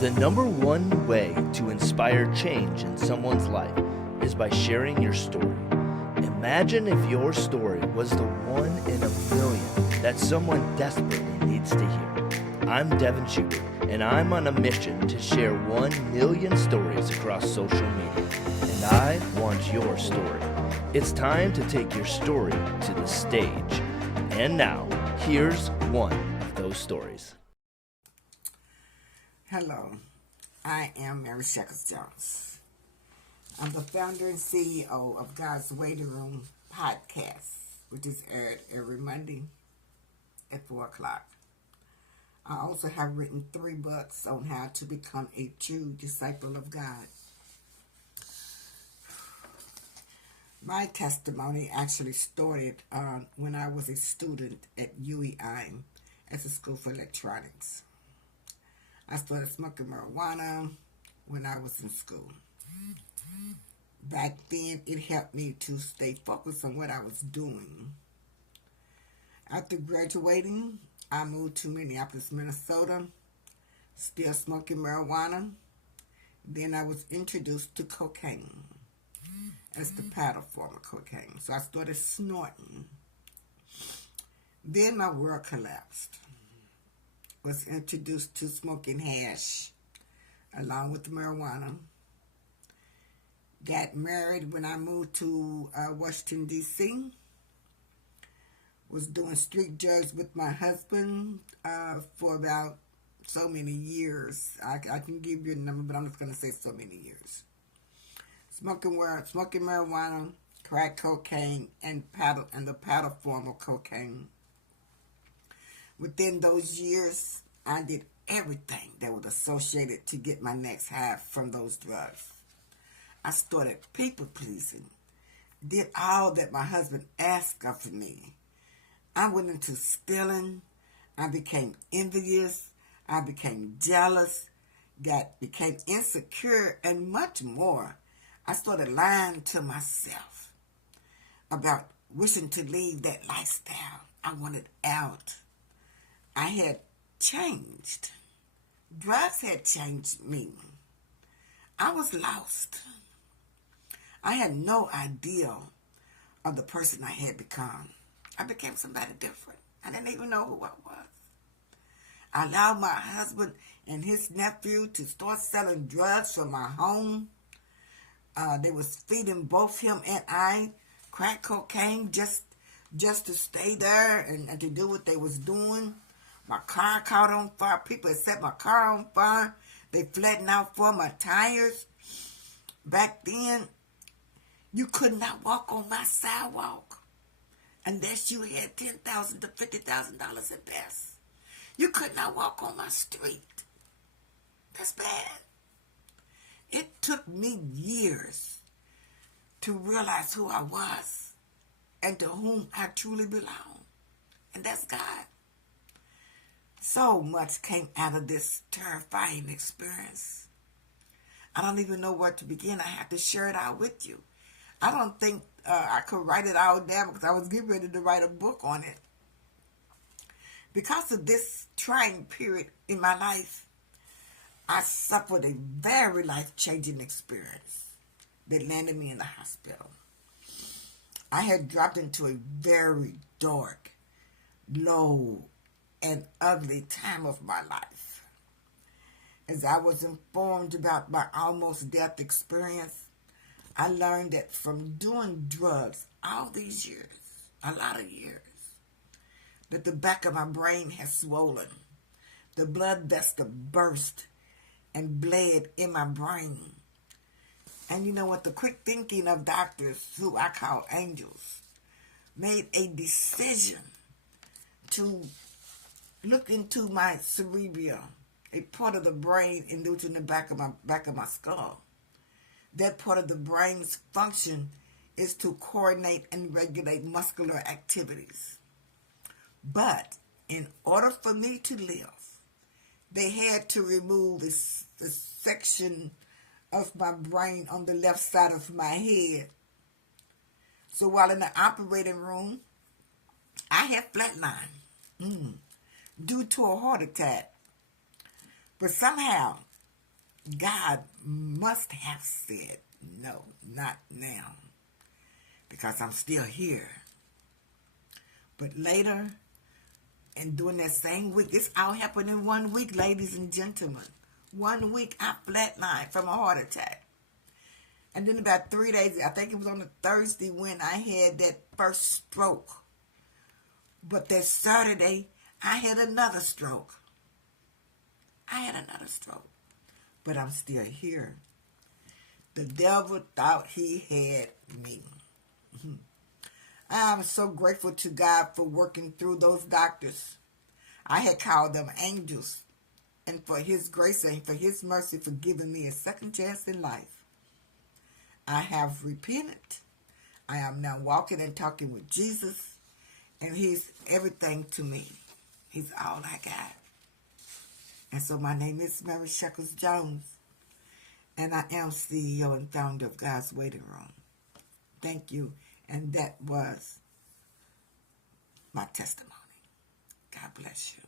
The number one way to inspire change in someone's life is by sharing your story. Imagine if your story was the one in a million that someone desperately needs to hear. I'm Devin Schubert, and I'm on a mission to share 1 million stories across social media. And I want your story. It's time to take your story to the stage. And now, here's one of those stories. Hello, I am Mary Sheckers Jones. I'm the founder and CEO of God's Waiting Room podcast, which is aired every Monday at 4 o'clock. I also have written 3 books on how to become a true disciple of God. My testimony actually started when I was a student at UEI as a school for electronics. I started smoking marijuana when I was in school. Back then, it helped me to stay focused on what I was doing. After graduating, I moved to Minneapolis, Minnesota, still smoking marijuana. Then I was introduced to cocaine as the powder form of cocaine. So I started snorting. Then my world collapsed. Was introduced to smoking hash along with the marijuana. Got married when I moved to Washington, D.C. Was doing street drugs with my husband for about so many years. I can give you a number, but I'm just going to say so many years. Smoking marijuana, crack cocaine, and the powder form of cocaine. Within those years, I did everything that was associated to get my next high from those drugs. I started people-pleasing, did all that my husband asked of me. I went into stealing. I became envious. I became jealous, became insecure, and much more. I started lying to myself about wishing to leave that lifestyle. I wanted out. I had changed. Drugs had changed me. I was lost. I had no idea of the person I had become. I became somebody different. I didn't even know who I was. I allowed my husband and his nephew to start selling drugs from my home. They was feeding both him and I crack cocaine just to stay there and to do what they was doing. My car caught on fire. People had set my car on fire. They flattened out for my tires. Back then, you could not walk on my sidewalk unless you had $10,000 to $50,000 at best. You could not walk on my street. That's bad. It took me years to realize who I was and to whom I truly belong. And that's God. So much came out of this terrifying experience. I don't even know where to begin. I have to share it out with you. I don't think I could write it all down because I was getting ready to write a book on it. Because of this trying period in my life, I suffered a very life-changing experience that landed me in the hospital. I had dropped into a very dark, low, and ugly time of my life. As I was informed about my almost death experience, I learned that from doing drugs all these years, a lot of years, that the back of my brain has swollen. The blood vessel burst and bled in my brain. And you know what? The quick thinking of doctors, who I call angels, made a decision to look into my cerebellum, a part of the brain induced in the back of my skull. That part of the brain's function is to coordinate and regulate muscular activities. But in order for me to live, they had to remove this section of my brain on the left side of my head. So while in the operating room, I had flatlined due to a heart attack. But somehow, God must have said, no, not now, because I'm still here. But later, and during that same week, this all happened in 1 week, ladies and gentlemen. 1 week, I flatlined from a heart attack. And then about 3 days, I think it was on a Thursday when I had that first stroke. But that Saturday, I had another stroke. But I'm still here. The devil thought he had me. I'm so grateful to God for working through those doctors. I had called them angels. And for his grace and for his mercy for giving me a second chance in life. I have repented. I am now walking and talking with Jesus. And he's everything to me. He's all I got. And so my name is Mary Sheckers Jones. And I am CEO and founder of God's Waiting Room. Thank you. And that was my testimony. God bless you.